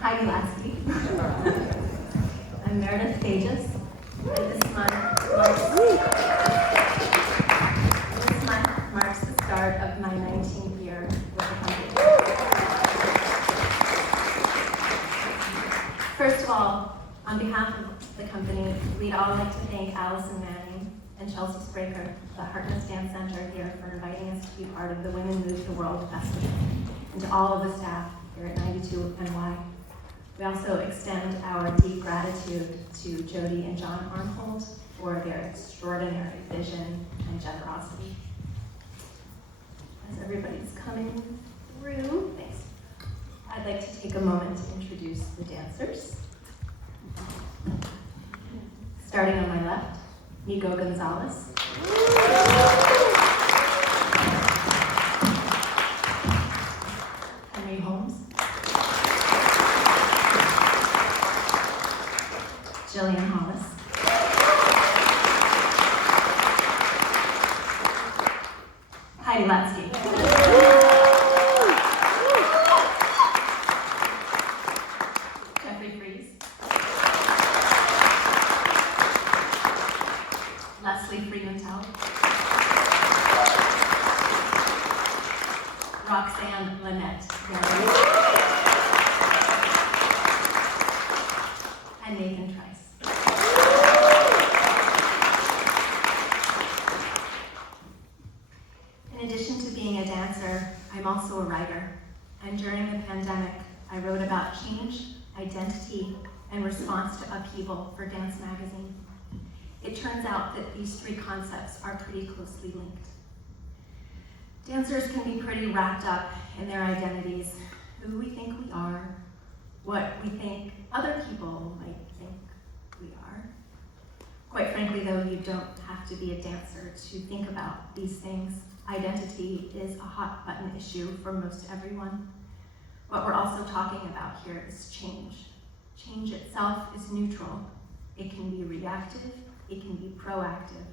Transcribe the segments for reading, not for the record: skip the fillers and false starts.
Heidi Latsky. I'm Meredith Fages, and this month marks the start of my 19th year with the company. First of all, on behalf of the company, we'd all like to thank Allison Manning and Chelsea Spraker, the Harkness Dance Center here, for inviting us to be part of the Women Move the World Festival, and to all of the staff here at 92 NY. We also extend our deep gratitude to Jody and John Arnhold for their extraordinary vision and generosity. As everybody's coming through, thanks. I'd like to take a moment to introduce the dancers. Starting on my left, Nico Gonzales. Holmes, Jillian Hollis, Heidi Latsky, Roxanne, and Nathan Trice. In addition to being a dancer, I'm also a writer. And during the pandemic, I wrote about change, identity, and response to upheaval for Dance Magazine. It turns out that these three concepts are pretty closely linked. Dancers can be pretty wrapped up in their identities, who we think we are, what we think other people might think we are. Quite frankly, though, you don't have to be a dancer to think about these things. Identity is a hot button issue for most everyone. What we're also talking about here is change. Change itself is neutral. It can be reactive, it can be proactive.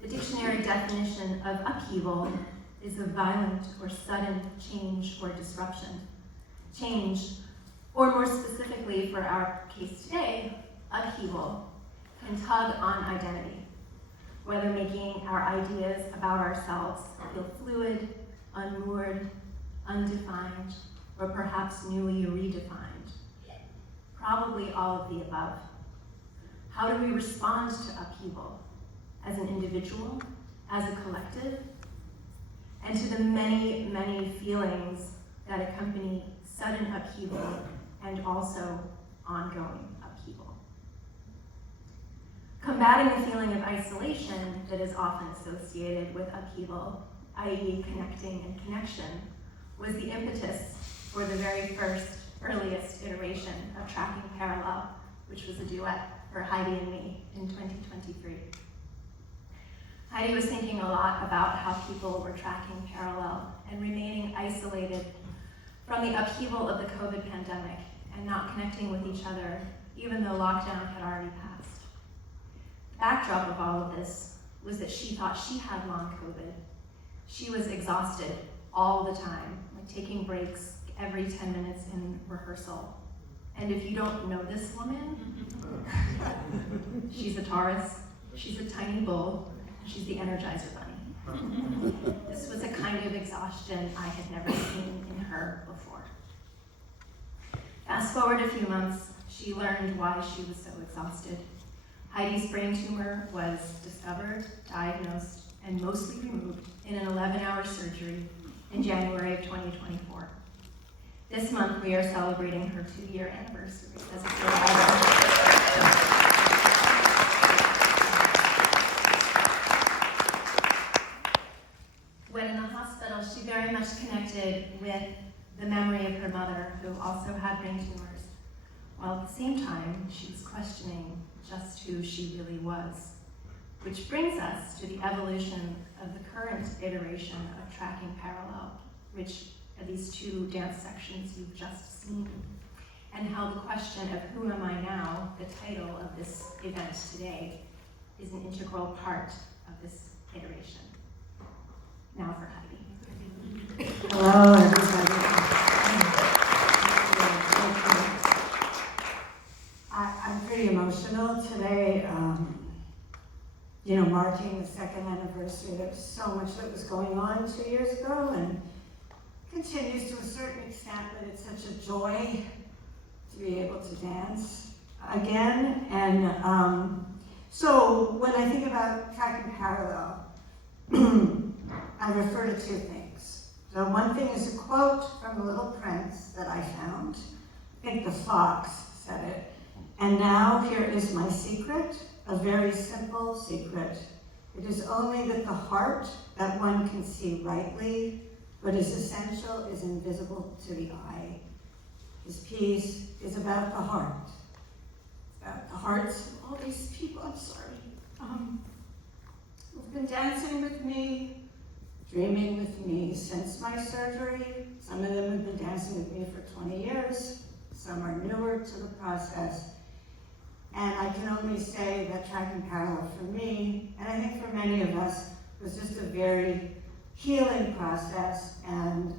The dictionary definition of upheaval is a violent or sudden change or disruption. Change, or more specifically for our case today, upheaval, can tug on identity, whether making our ideas about ourselves feel fluid, unmoored, undefined, or perhaps newly redefined. Probably all of the above. How do we respond to upheaval? As an individual, as a collective, and to the many, many feelings that accompany sudden upheaval and also ongoing upheaval. Combating the feeling of isolation that is often associated with upheaval, i.e. connecting and connection, was the impetus for the very first, earliest iteration of Tracking Parallel, which was a duet for Heidi and me in 2023. Heidi was thinking a lot about how people were tracking parallel and remaining isolated from the upheaval of the COVID pandemic and not connecting with each other, even though lockdown had already passed. The backdrop of all of this was that she thought she had long COVID. She was exhausted all the time, like taking breaks every 10 minutes in rehearsal. And if you don't know this woman, she's a Taurus, she's a tiny bull, she's the Energizer Bunny. This was a kind of exhaustion I had never seen in her before. Fast forward a few months, she learned why she was so exhausted. Heidi's brain tumor was discovered, diagnosed, and mostly removed in an 11-hour surgery in January of 2024. This month, we are celebrating her 2-year anniversary as a survivor. When in the hospital, she very much connected with the memory of her mother, who also had brain tumors, while at the same time, she was questioning just who she really was. Which brings us to the evolution of the current iteration of Tracking Parallel, which are these two dance sections you've just seen, and how the question of who am I now, the title of this event today, is an integral part of this iteration. Now for Heidi. Hello, everybody. emotional today. Marking the second anniversary. There was so much that was going on 2 years ago and continues to a certain extent, but it's such a joy to be able to dance again. And so when I think about track and parallel, I refer to two things. So one thing is a quote from The Little Prince that I found. I think the fox said it. And now here is my secret, a very simple secret. It is only that the heart that one can see rightly, what is essential is invisible to the eye. This piece is about the heart. It's about the hearts of all these people, I'm sorry, who've been dancing with me, dreaming with me since my surgery. Some of them have been dancing with me for 20 years. Some are newer to the process. And I can only say that track and parallel for me, and I think for many of us, was just a very healing process and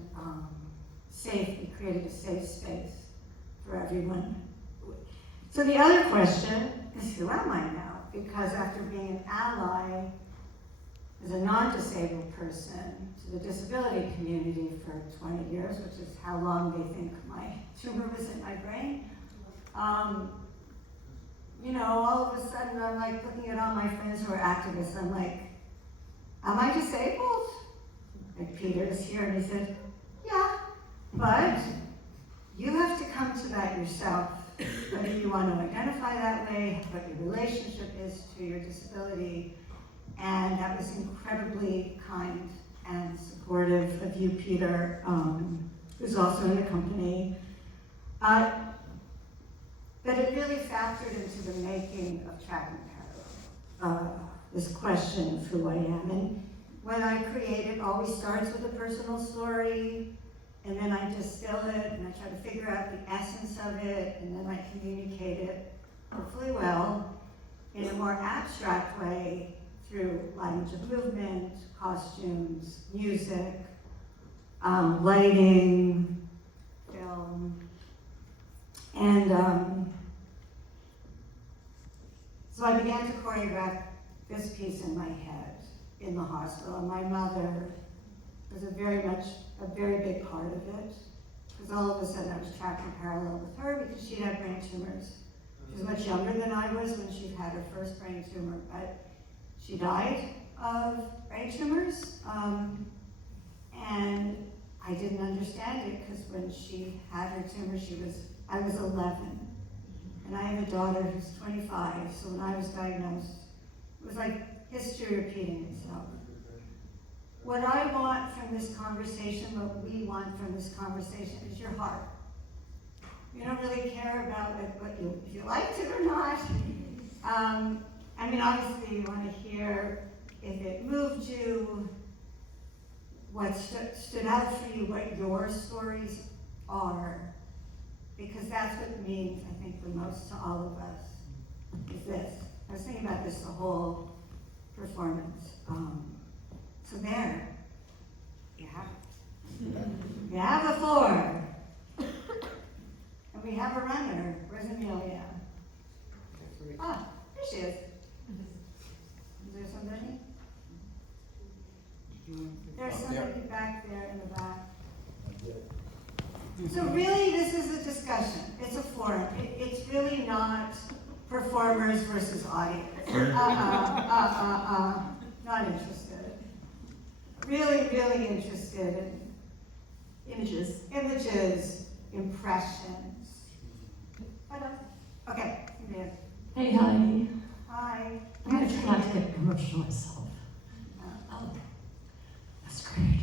safe. We created a safe space for everyone. So the other question is, who am I now? Because after being an ally as a non-disabled person to the disability community for 20 years, which is how long they think my tumor was in my brain, all of a sudden I'm like looking at all my friends who are activists. I'm like, am I disabled? Like Peter is here and he said, yeah, but you have to come to that yourself, whether you want to identify that way, what your relationship is to your disability. And that was incredibly kind and supportive of you, Peter, who's also in the company. But it really factored into the making of Track and Parallel, this question of who I am. And when I create it always starts with a personal story, and then I distill it, and I try to figure out the essence of it, and then I communicate it, hopefully well, in a more abstract way through language of movement, costumes, music, lighting, film. And so I began to choreograph this piece in my head in the hospital. And my mother was a very big part of it, because all of a sudden I was tracking parallel with her because she'd had brain tumors. She was much younger than I was when she had her first brain tumor, but she died of brain tumors. And I didn't understand it because when she had her tumor, I was 11. And I have a daughter who's 25, so when I was diagnosed, it was like history repeating itself. What I want from this conversation, what we want from this conversation is your heart. You don't really care about if you liked it or not. Obviously you want to hear if it moved you, what stood out for you, what your stories are. Because that's what means, I think, the most to all of us, is this. I was thinking about this the whole performance. So there, you have it. You have the floor. And we have a runner. Where's Amelia? Ah, there she is. Is there somebody? There's somebody back there in the back. So really, this is a discussion. It's a forum. It's really not performers versus audience. Not interested. Really, really interested in images, impressions. Okay. Hey, Heidi. Hi. I'm going to try not to get emotional myself. Oh, that's great.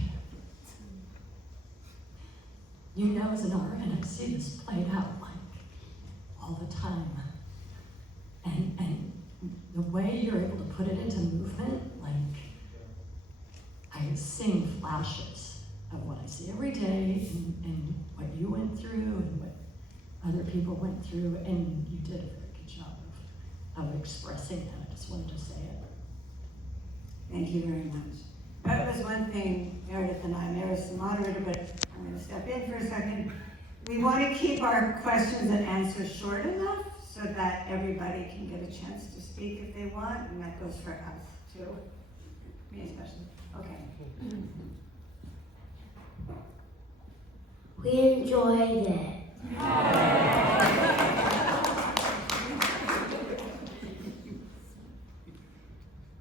You know, as an art, and I see this played out like all the time. And the way you're able to put it into movement, like I sing flashes of what I see every day and what you went through and what other people went through, and you did a very good job of expressing that. I just wanted to say it. Thank you very much. That was one thing Meredith and I, Meredith's the moderator, but I'm going to step in for a second. We want to keep our questions and answers short enough, so that everybody can get a chance to speak if they want, and that goes for us too, me especially. Okay. We enjoyed it.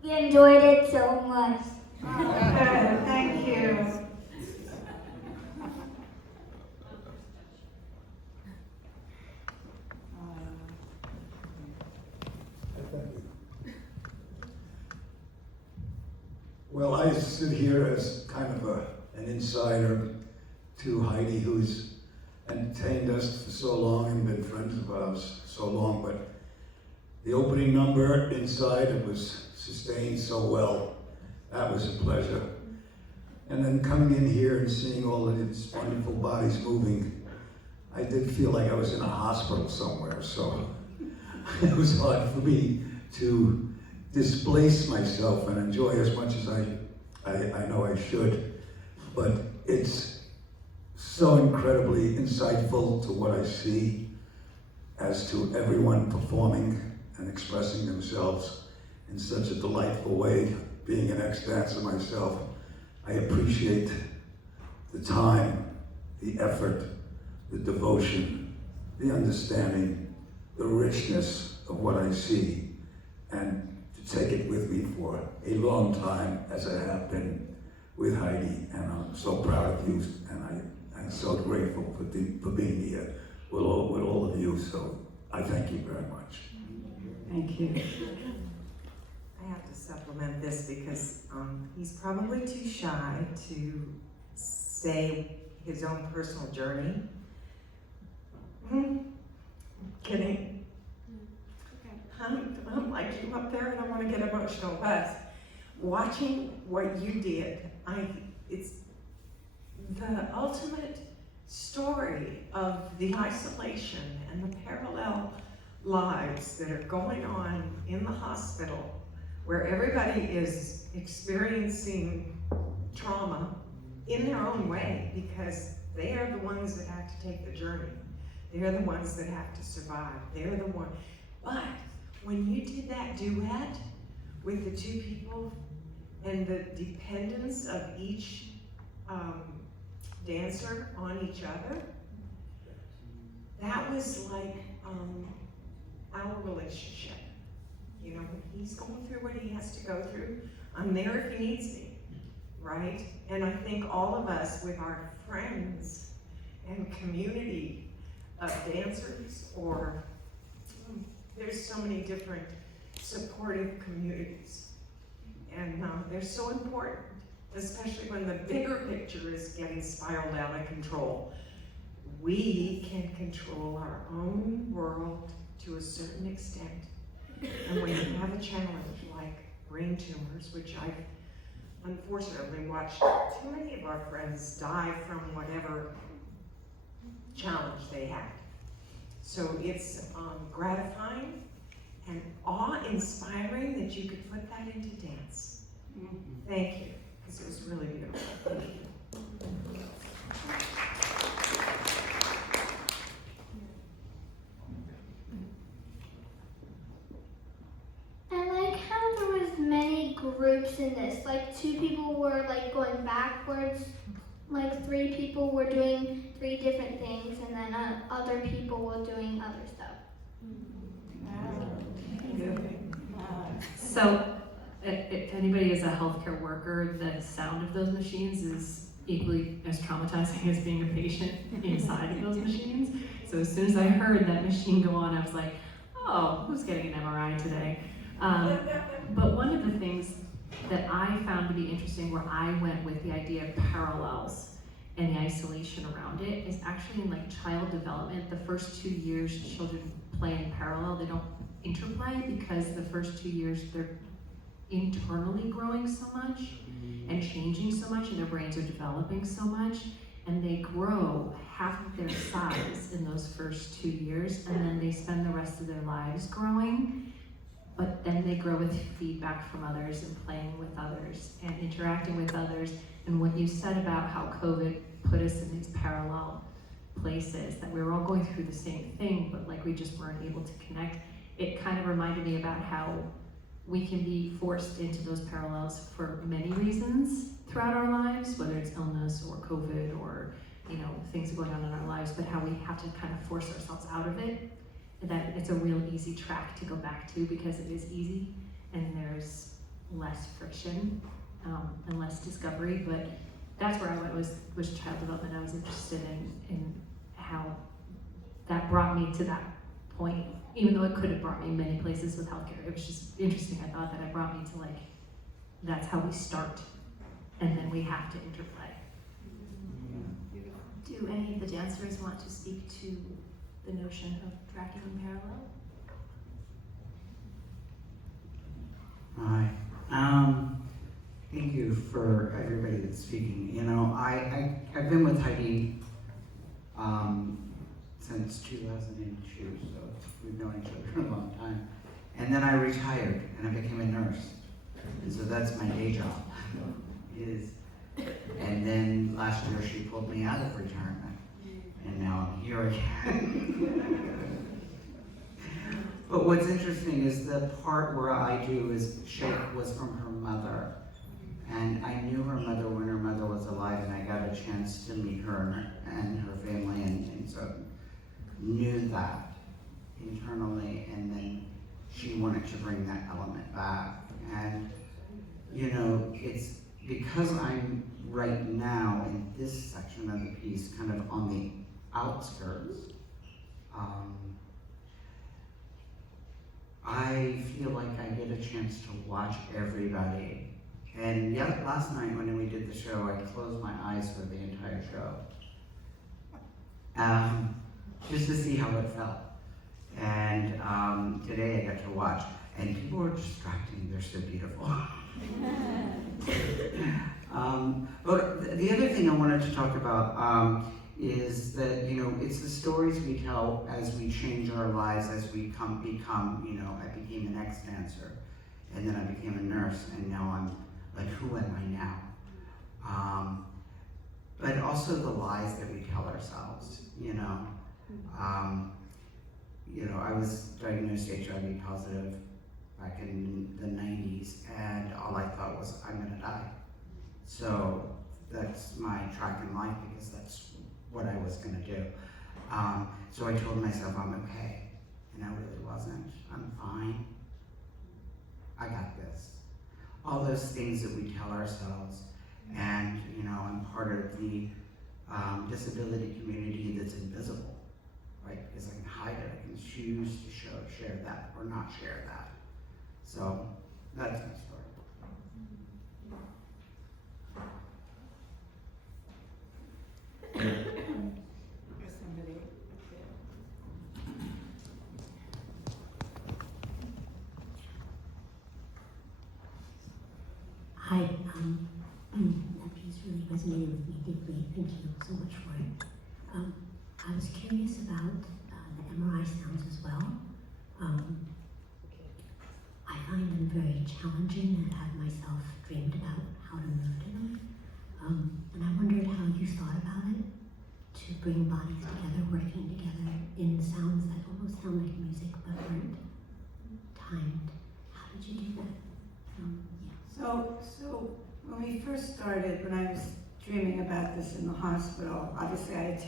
We enjoyed it so much. Good, thank you. Well, I sit here as kind of an insider to Heidi, who's entertained us for so long and been friends of ours so long, but the opening number inside, it was sustained so well. That was a pleasure. And then coming in here and seeing all of these wonderful bodies moving, I did feel like I was in a hospital somewhere, so it was hard for me to displace myself and enjoy as much as I know I should. But it's so incredibly insightful to what I see as to everyone performing and expressing themselves in such a delightful way. Being an ex-dancer myself, I appreciate the time, the effort, the devotion, the understanding, the richness of what I see, and to take it with me for a long time, as I have been with Heidi. And I'm so proud of you, and I'm so grateful for being here with all of you. So I thank you very much. Thank you. I have to supplement this because he's probably too shy to say his own personal journey. Kidding. I'm like you up there and I want to get emotional, but watching what you did, it's the ultimate story of the isolation and the parallel lives that are going on in the hospital, where everybody is experiencing trauma in their own way, because they are the ones that have to take the journey. They're the ones that have to survive. They're the one. But when you did that duet with the two people and the dependence of each dancer on each other, that was like our relationship. You know, when he's going through what he has to go through, I'm there if he needs me, right? And I think all of us with our friends and community of dancers, or there's so many different supportive communities. And they're so important, especially when the bigger picture is getting spiraled out of control. We can control our own world to a certain extent. And when you have a challenge like brain tumors, which I've unfortunately watched too many of our friends die from whatever challenge they had. So it's gratifying and awe-inspiring that you could put that into dance. Thank you, because it was really beautiful. Thank you. I like how there was many groups in this. Like 2 people were like going backwards, like 3 people were doing 3 different things, and then other people were doing other stuff. So, if anybody is a healthcare worker, the sound of those machines is equally as traumatizing as being a patient inside of those machines. So as soon as I heard that machine go on, I was like, oh, who's getting an MRI today? But one of the things that I found to be interesting, where I went with the idea of parallels and the isolation around it, is actually in like child development. The first 2 years, children play in parallel. They don't interplay because the first 2 years they're internally growing so much and changing so much, and their brains are developing so much, and they grow half of their size in those first 2 years, and then they spend the rest of their lives growing. But then they grow with feedback from others and playing with others and interacting with others. And what you said about how COVID put us in these parallel places, that we were all going through the same thing, but like like we just weren't able to connect. It kind of reminded me about how we can be forced into those parallels for many reasons throughout our lives, whether it's illness or COVID or, you know, things going on in our lives, but how we have to kind of force ourselves out of it. And that it's a real easy track to go back to because it is easy and there's less friction and less discovery. But that's where I was child development. I was interested in how that brought me to that point, even though it could have brought me many places with healthcare. It was just interesting. I thought that it brought me to like, that's how we start, and then we have to interplay. Do any of the dancers want to speak to the notion of tracking in parallel? Hi. Thank you for everybody that's speaking. You know, I've been with Heidi since 2002, so we've known each other a long time. And then I retired and I became a nurse. And so that's my day job. And then last year she pulled me out of retirement. And now I'm here again. But what's interesting is the part where I do is Shake was from her mother. And I knew her mother when her mother was alive, and I got a chance to meet her and her family, and so knew that internally, and then she wanted to bring that element back. And you know, it's because I'm right now in this section of the piece, kind of on the outskirts, I feel like I get a chance to watch everybody. And yet, last night when we did the show, I closed my eyes for the entire show. Just to see how it felt. And today I got to watch, and people are distracting, they're so beautiful. But the other thing I wanted to talk about is that, you know, it's the stories we tell as we change our lives, as we become, you know, I became an ex-dancer, and then I became a nurse, and now I'm like, who am I now? But also the lies that we tell ourselves, you know. You know, I was diagnosed HIV positive back in the 90s, and all I thought was, I'm gonna die. So that's my track in life, because that's what I was gonna do. So I told myself I'm okay, and I really wasn't. I'm fine. I got this. All those things that we tell ourselves, and you know, I'm part of the disability community that's invisible, right? Because I can hide it, I can choose to share that or not share that. So that's my story. There's somebody up there. Hi, that piece really resonated with me deeply. Thank you so much for it. I was curious about the MRI sounds as well. I find them very challenging and have myself dreamed about how to move to them. And I wondered how you thought about it, to bring bodies together, working together in sounds that almost sound like music but aren't timed. How did you do that? So when we first started, when I was dreaming about this in the hospital, obviously I'd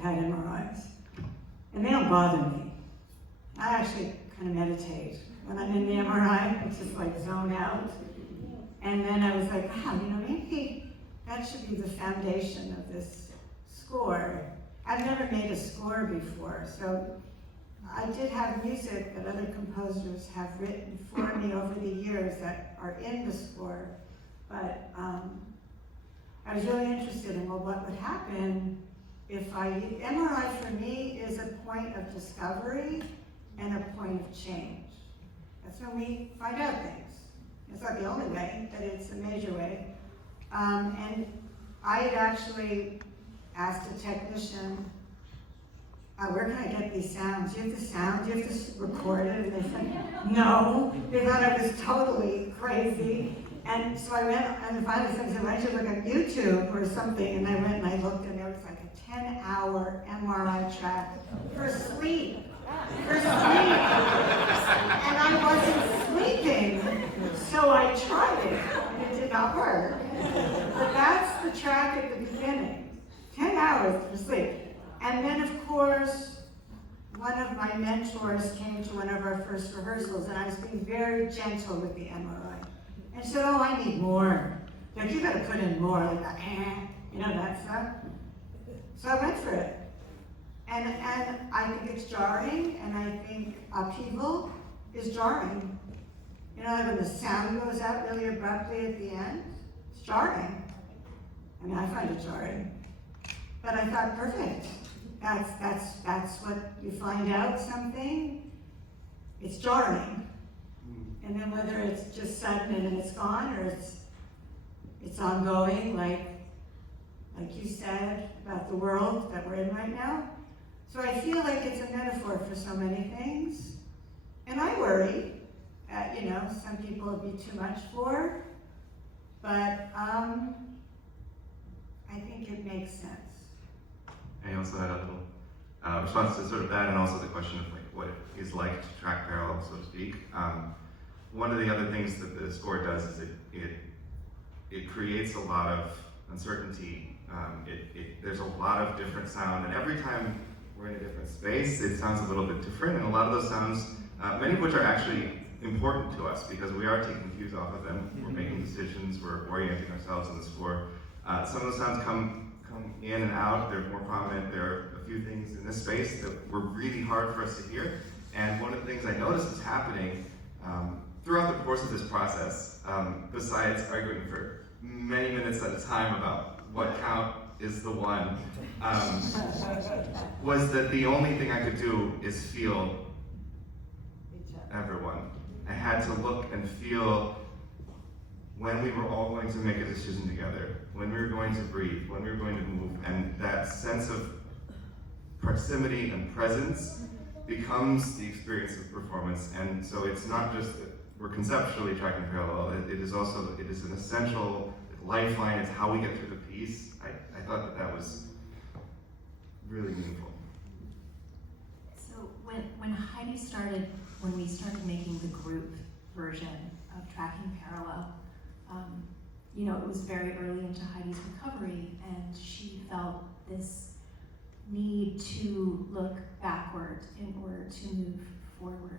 had MRIs, and they don't bother me. I actually kind of meditate. When I'm in the MRI, I just like zone out. And then I was like, wow, you know, maybe that should be the foundation of this score. I've never made a score before, so I did have music that other composers have written for me over the years that are in the score, but I was really interested in, well, what would happen if MRI for me is a point of discovery and a point of change. That's when we find out things. It's not the only way, but it's a major way. And I had actually asked a technician, where can I get these sounds? Do you have the sound? Do you have to record it? And they said, no. They thought I was totally crazy. And so I went, and finally someone said, I should look at YouTube or something. And I went and I looked, and there was like a 10-hour MRI track for sleep. one of my mentors came to one of our first rehearsals, and I was being very gentle with the MRI. And she said, oh, I need more. Like, you gotta put in more, like that, you know, that stuff. So I went for it. And I think it's jarring, and I think upheaval is jarring. You know, like when the sound goes out really abruptly at the end, it's jarring. I mean, I find it jarring. But I thought, perfect. That's what you find out something. It's jarring. And then whether it's just sudden and then it's gone, or it's ongoing, like you said about the world that we're in right now. So I feel like it's a metaphor for so many things. And I worry that, you know, some people would be too much for, but I think it makes sense. I also had a little response to sort of that, and also the question of like what it is like to track parallel, so to speak. One of the other things that the score does is it creates a lot of uncertainty. There's a lot of different sound, and every time we're in a different space, it sounds a little bit different, and a lot of those sounds, many of which are actually important to us because we are taking cues off of them. We're making decisions, we're orienting ourselves in the score. Some of the sounds come in and out, they're more prominent. There are a few things in this space that were really hard for us to hear. And one of the things I noticed was happening throughout the course of this process, besides arguing for many minutes at a time about what count is the one, was that the only thing I could do is feel everyone. I had to look and feel when we were all going to make a decision together, when we were going to breathe, when we were going to move, and that sense of proximity and presence becomes the experience of performance. And so it's not just that we're conceptually tracking parallel, it is an essential lifeline. It's how we get through the piece. I thought that was really meaningful. So when we started making the group version of Tracking Parallel, you know, it was very early into Heidi's recovery, and she felt this need to look backward in order to move forward.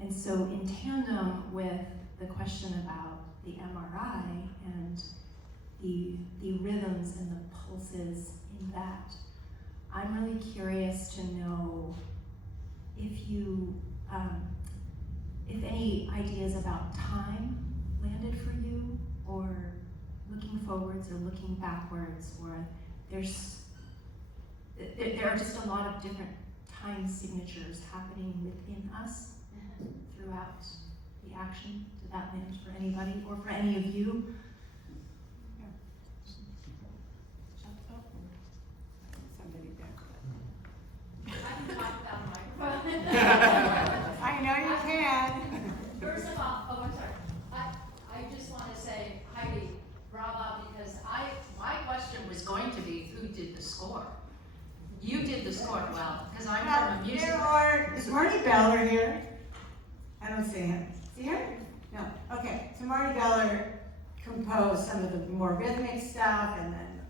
And so in tandem with the question about the MRI and the rhythms and the pulses in that, I'm really curious to know if you, if any ideas about time landed for you, or looking forwards or looking backwards, or there are just a lot of different time signatures happening within us throughout the action. Did that land for anybody, or for any of you? Somebody there. I can talk without a microphone. I know you can. First of all, oh, I'm sorry. I just want to say, Heidi, bravo, because my question was going to be who did the score. You did the score well, because I'm from a music. Is Marty Beller here? I don't see him. Is he here? No. Okay. So Marty Beller composed some of the more rhythmic stuff, and then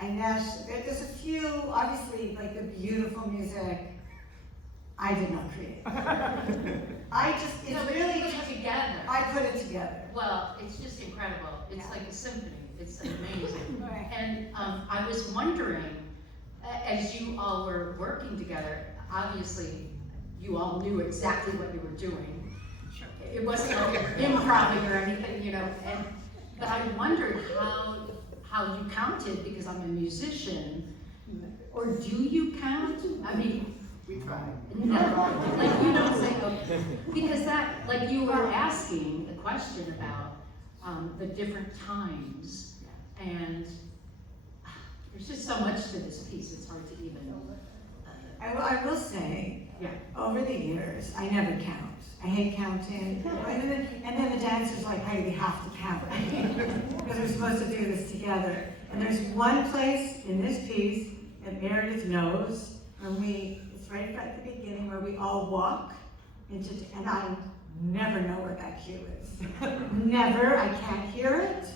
Inesh. There's a few, obviously, like the beautiful music. I did not create. But you put it together. I put it together. Well, it's just incredible. It's like a symphony. It's amazing. Right. And I was wondering, as you all were working together, obviously you all knew exactly what you were doing. Sure. It wasn't like improv or anything, you know. But I wondered how you counted, because I'm a musician. Or do you count? I mean, We tried. no, like you don't say, okay. Because that, like you were asking the question about the different times, and there's just so much to this piece, it's hard to even. I will say, Yeah. over the years, I never count. I hate counting. And then the dancer's like, hey, we have to count. Because we're supposed to do this together. And there's one place in this piece that Meredith knows, and it's right at the beginning where we all walk into, and I never know where that cue is. Never, I can't hear it.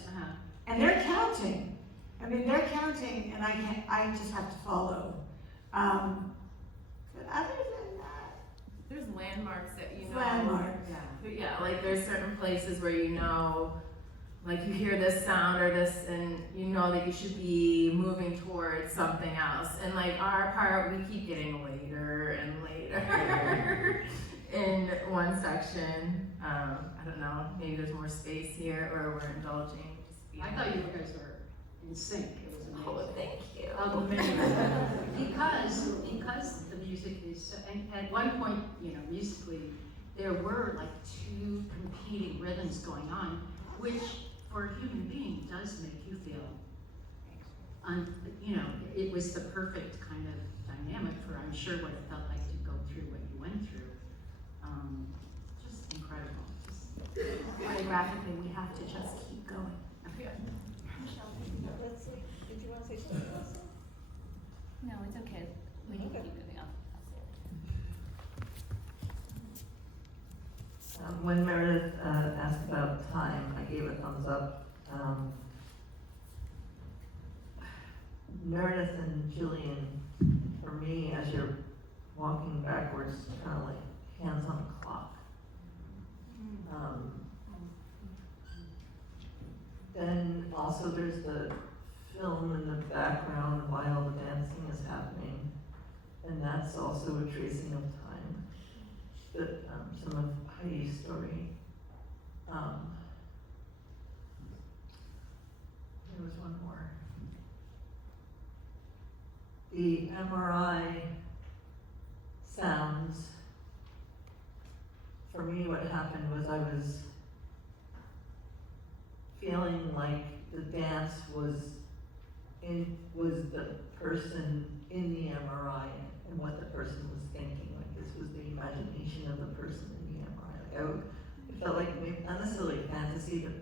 And they're counting. I mean, they're counting, and I just have to follow. But other than landmarks that you know. Landmarks. Yeah, like there's certain places where you know, like you hear this sound or this, and you know that you should be moving towards something else. And like our part, we keep getting later and later in one section. I don't know, maybe there's more space here, or we're indulging. I thought you guys were in sync. It was amazing. Oh, thank you. Because the music is, so, and at one point, you know, musically, there were like two competing rhythms going on, which for a human being does make you feel, you know, it was the perfect kind of dynamic for, I'm sure, what it felt like to go through what you went through. Just incredible. Choreographically, we have to just keep going. Let's see, did you want to say something else? No, it's okay. We can keep moving on. When Meredith asked about time, I gave a thumbs up. Meredith and Jillian, for me, as you're walking backwards, kind of like hands on a clock. Then also there's the film in the background while the dancing is happening, and that's also a tracing of time. But some of Heidi's story. There was one more. The MRI sounds. For me, what happened was I was feeling like the dance was the person in the MRI and what the person was thinking. Like this was the imagination of the person in the MRI. Like it felt like maybe not necessarily fantasy, but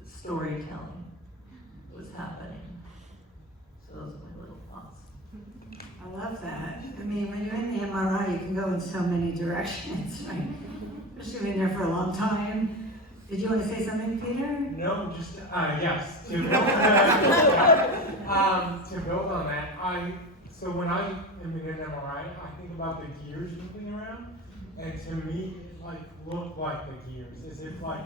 the storytelling was happening. So those are my little thoughts. I love that. I mean, when you're in the MRI, you can go in so many directions, right? Especially when you're there for a long time. Did you want to say something, Peter? No, just, yes, to build on that, so when I am in an MRI, I think about the gears moving around, and to me, it like looked like the gears, as if like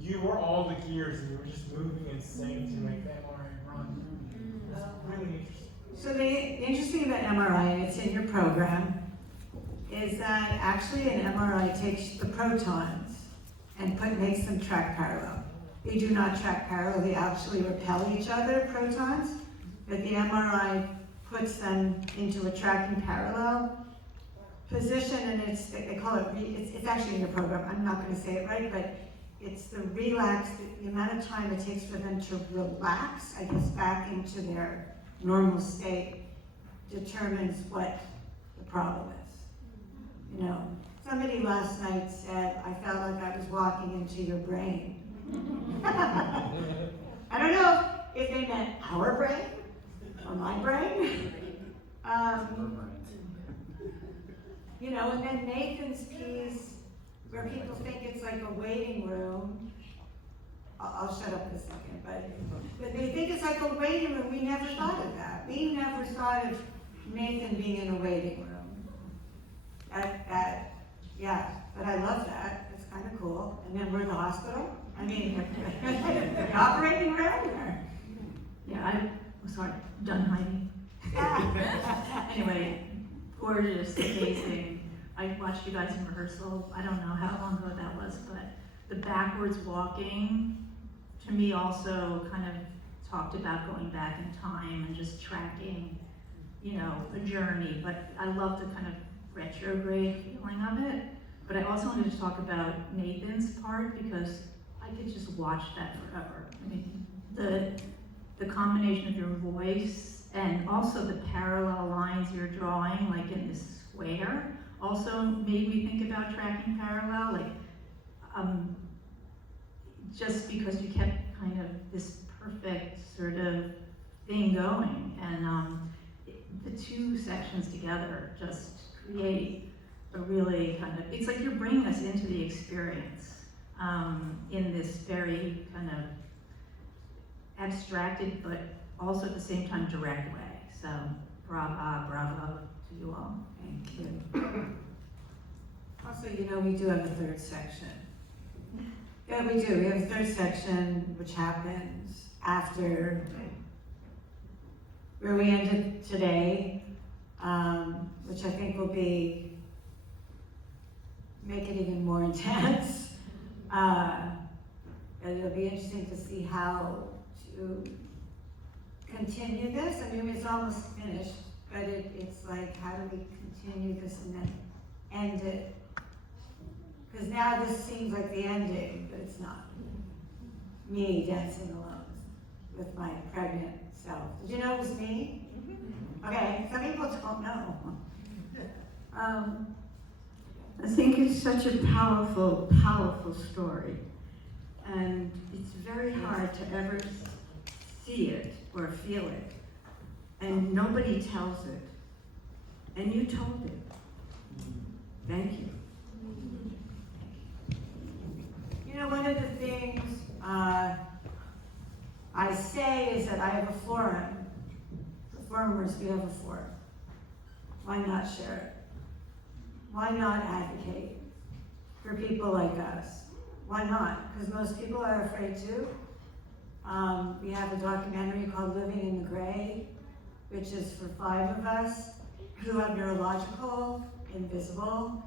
you were all the gears and you were just moving in sync to make the MRI run. It's really interesting. So the interesting about MRI, and it's in your program, is that actually an MRI takes the protons and makes them track parallel. They do not track parallel, they actually repel each other, protons, but the MRI puts them into a tracking parallel position, and they call it, it's actually in your program, I'm not gonna say it right, but it's the amount of time it takes for them to relax, I guess, back into their normal state determines what the problem is. You know, somebody last night said, I felt like I was walking into your brain. I don't know if they meant our brain or my brain. You know, and then Nathan's piece, where people think it's like a waiting room. I'll shut up in a second, but they think it's like a waiting room. We never thought of that. We never thought of Nathan being in a waiting room. Yeah, but I love that. It's kind of cool. And then we're in the hospital. I mean, the operating room. Yeah, sorry, done Heidi. Anyway, gorgeous, amazing. I watched you guys in rehearsal. I don't know how long ago that was, but the backwards walking, to me also kind of talked about going back in time and just tracking, you know, a journey. But I love the kind of retrograde feeling of it. But I also wanted to talk about Nathan's part because I could just watch that forever. I mean, the combination of your voice and also the parallel lines you're drawing, like in this square, also made me think about tracking parallel, like just because you kept kind of this perfect sort of thing going, and the two sections together just create a really kind of, it's like you're bringing us into the experience in this very kind of abstracted but also at the same time direct way. So bravo to you all. Thank you. Also, you know, we do have a third section. Yeah, we do. We have a third section which happens after where we ended today, which I think will make it even more intense. It'll be interesting to see how to continue this. I mean, it's almost finished, but it's like, how do we continue this and then end it? Because now this seems like the ending, but it's not. Me dancing alone with my pregnant self. Did you know it was me? Okay, some people don't know. I think it's such a powerful, powerful story. And it's very hard to ever see it or feel it. And nobody tells it. And you told it. Thank you. You know, one of the things I say is that I have a forum. Performers, we have a forum. Why not share it? Why not advocate for people like us? Why not? Because most people are afraid to. We have a documentary called Living in the Gray, which is for 5 of us who have neurological, invisible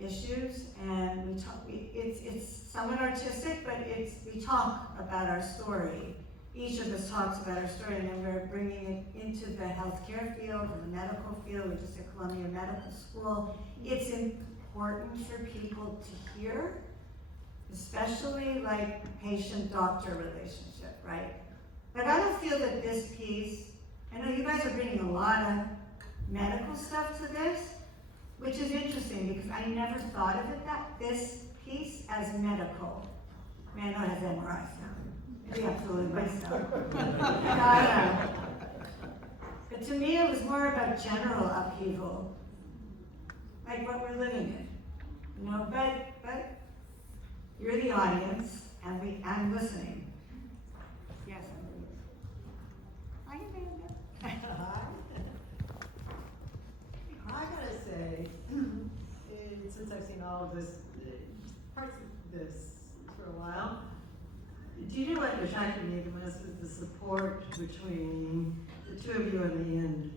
issues, and we talk. It's somewhat artistic, but we talk about our story. Each of us talks about our story, and then we're bringing it into the healthcare field and the medical field. We're just at Columbia Medical School. It's important for people to hear, especially like patient-doctor relationship, right? But I don't feel that this piece, I know you guys are bringing a lot of medical stuff to this, which is interesting because I never thought of it this piece as medical. I mean, I know it has MRI sound. Maybe absolutely myself. But to me, it was more about general upheaval, like what we're living in, you know. But you're the audience, and I'm listening. Yes, I'm listening. Hi, Amanda. I gotta say, since I've seen all of this, parts of this for a while, do you know what attracted me the most was the support between the two of you in the end,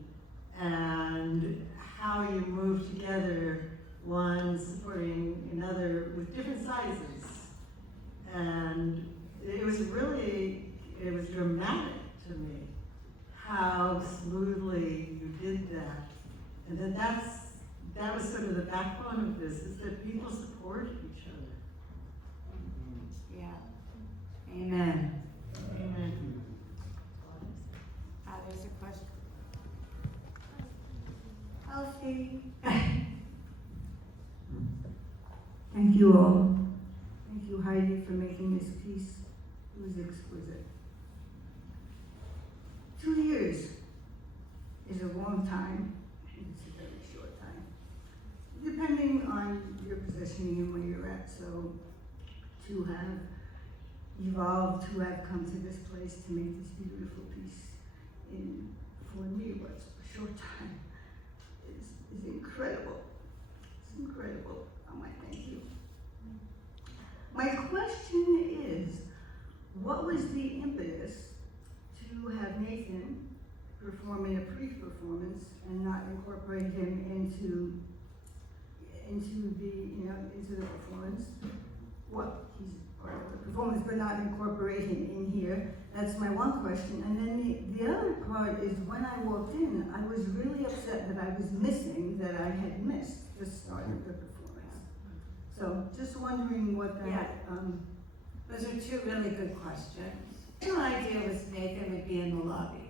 and how you moved together, one supporting another with different sizes. And it was dramatic to me how smoothly you did that. And then that was sort of the backbone of this, is that people support each other. Yeah. Amen. Amen. There's a question. Elsie. Thank you all. Thank you, Heidi, for making this piece. It was exquisite. 2 years is a long time. It's a very short time, depending on your positioning and where you're at. So to have evolved, to have come to this place to make this beautiful piece in, for me, what's a short time, is incredible. It's incredible. I want to thank you. My question is, what was the impetus to have Nathan perform in a pre-performance and not incorporate him into the performance? What he's part of the performance, but not incorporate him in here. That's my one question. And then the other part is, when I walked in, I was really upset that I was missing, that I had missed the start of the performance. So just wondering what that. Yeah. Those are 2 really good questions. The idea was Nathan would be in the lobby.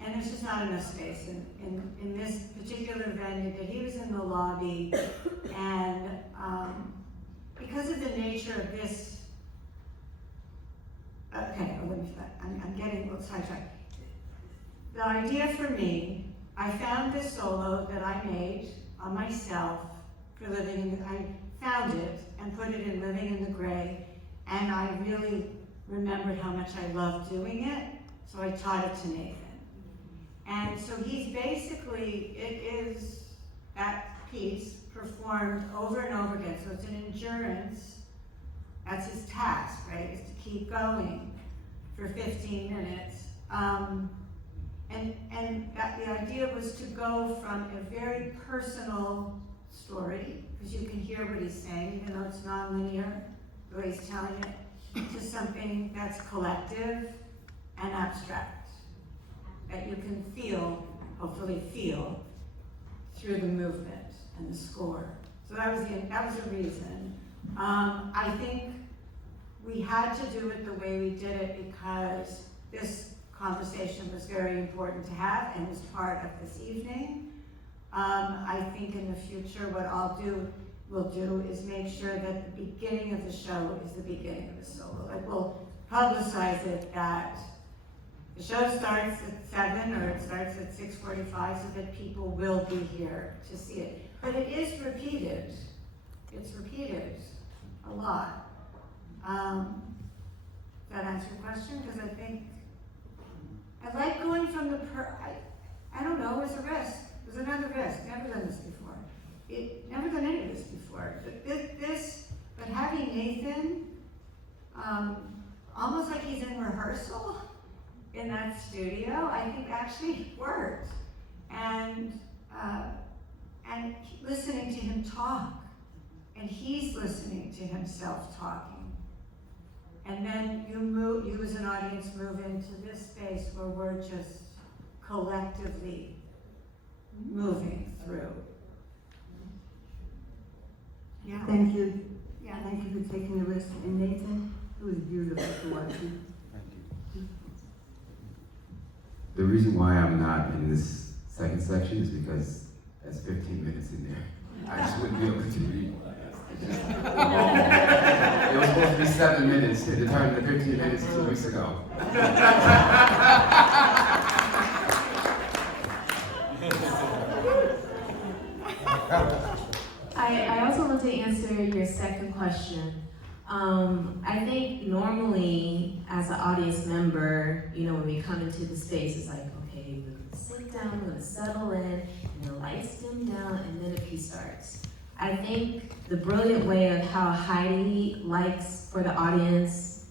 And there's just not enough space in this particular venue, but he was in the lobby. And because of the nature of this, I'm getting a little sidetracked. The idea for me, I found this solo that I made on myself for I found it and put it in Living in the Gray, and I really remembered how much I loved doing it, so I taught it to Nathan. And so he's basically, it is that piece performed performed over and over again. So it's an endurance. That's his task, right? Is to keep going for 15 minutes. And that the idea was to go from a very personal story, because you can hear what he's saying, even though it's non-linear, the way he's telling it, to something that's collective and abstract, that you can feel, hopefully feel, through the movement and the score. So that was the reason. I think we had to do it the way we did it because this conversation was very important to have and was part of this evening. I think in the future what we'll do is make sure that the beginning of the show is the beginning of the solo. Like we'll publicize it that the show starts at 7 or it starts at 6:45 so that people will be here to see it. But it is repeated. It's repeated a lot. Does that answer your question? Because I think I like going from the I don't know, it was a risk. It was another risk. Never done this before. Never done any of this before. But having Nathan, almost like he's in rehearsal in that studio, I think actually worked. And listening to him talk, and he's listening to himself talking. And then you as an audience move into this space where we're just collectively moving through. Yeah. Thank you. Yeah. Thank you for taking the risk. And Nathan, it was beautiful to watch you. The reason why I'm not in this second section is because there's 15 minutes in there. I just wouldn't be able to read. It was supposed to be 7 minutes. It turned to 15 minutes 2 weeks ago. I also want to answer your second question. I think normally as an audience member, when we come into the space, it's like, okay, we're gonna sit down, we're gonna settle in, and the lights dim down, and then a piece starts. I think the brilliant way of how Heidi likes for the audience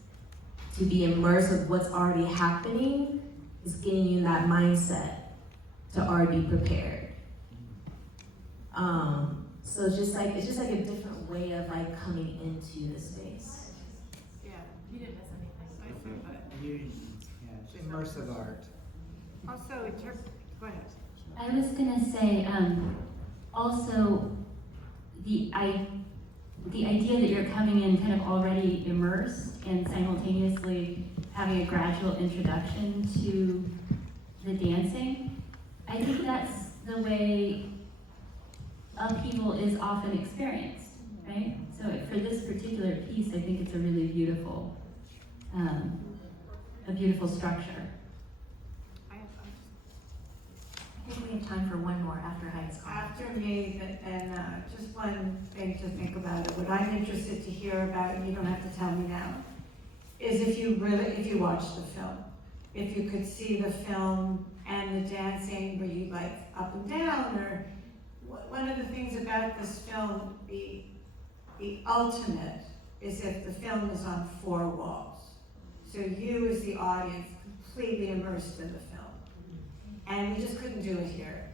to be immersed with what's already happening is getting you in that mindset to already be prepared. So it's just like a different way of coming into the space. Yeah, you didn't miss anything. Immersive art. Also, go ahead. I was gonna say, also, the idea that you're coming in kind of already immersed and simultaneously having a gradual introduction to the dancing, I think that's the way upheaval is often experienced, right? So for this particular piece, I think it's a really beautiful structure. I think we have time for one more after Heidi's comment. After me, and just one thing to think about it. What I'm interested to hear about, and you don't have to tell me now, is if you watch the film, if you could see the film and the dancing, were you up and down, or one of the things about this film, the ultimate, is if the film is on 4 walls. So you as the audience completely immersed in the film. And we just couldn't do it here.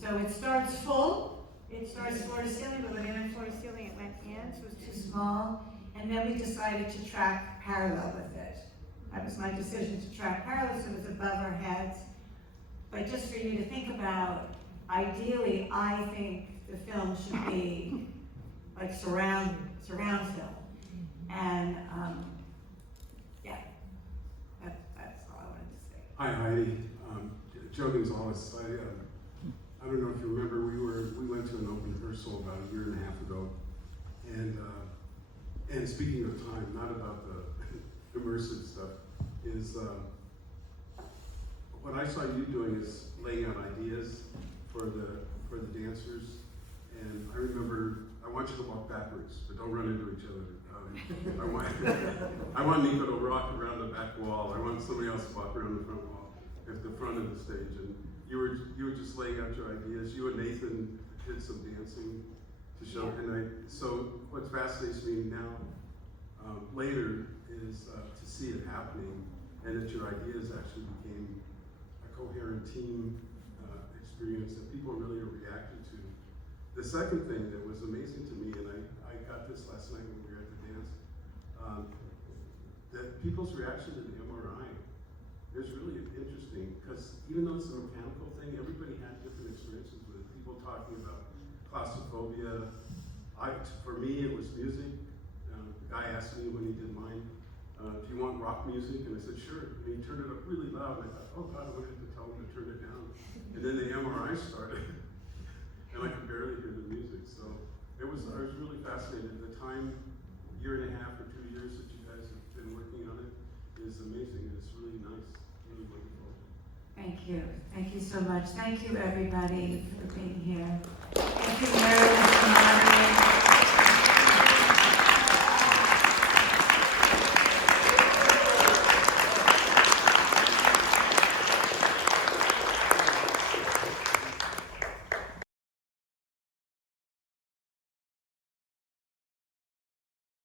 So it starts full, it starts floor to ceiling, but when it went floor to ceiling, it went in, so it was too small. And then we decided to track parallel with it. That was my decision, to track parallel, so it was above our heads. But just for you to think about, ideally, I think the film should be like surround film. And yeah, that's all I wanted to say. Hi Heidi, Joe Gonzales. I don't know if you remember, we went to an open rehearsal about a year and a half ago, and speaking of time, not about the immersive stuff, is what I saw you doing is laying out ideas for the dancers, and I remember, I want you to walk backwards, but don't run into each other. I want Nico to rock around the back wall. I want somebody else to walk around the front wall at the front of the stage. And you were just laying out your ideas. You and Nathan did some dancing, to show, so what fascinates me now, later, is to see it happening, and that your ideas actually became a coherent team experience that people really reacted to. The second thing that was amazing to me, and I got this last night when we were at the dance, that people's reaction to the MRI is really interesting, because even though it's a mechanical thing, everybody had different experiences with it. People talking about claustrophobia. For me, it was music. The guy asked me when he did mine, do you want rock music? And I said, sure. And he turned it up really loud, and I thought, oh God, I wanted to tell him to turn it down. And then the MRI started, and I could barely hear the music. So I was really fascinated. The time, year and a half or 2 years that you guys have been working on it is amazing. It's really nice, really wonderful. Thank you. Thank you so much. Thank you, everybody, for being here. Thank you, Meredith.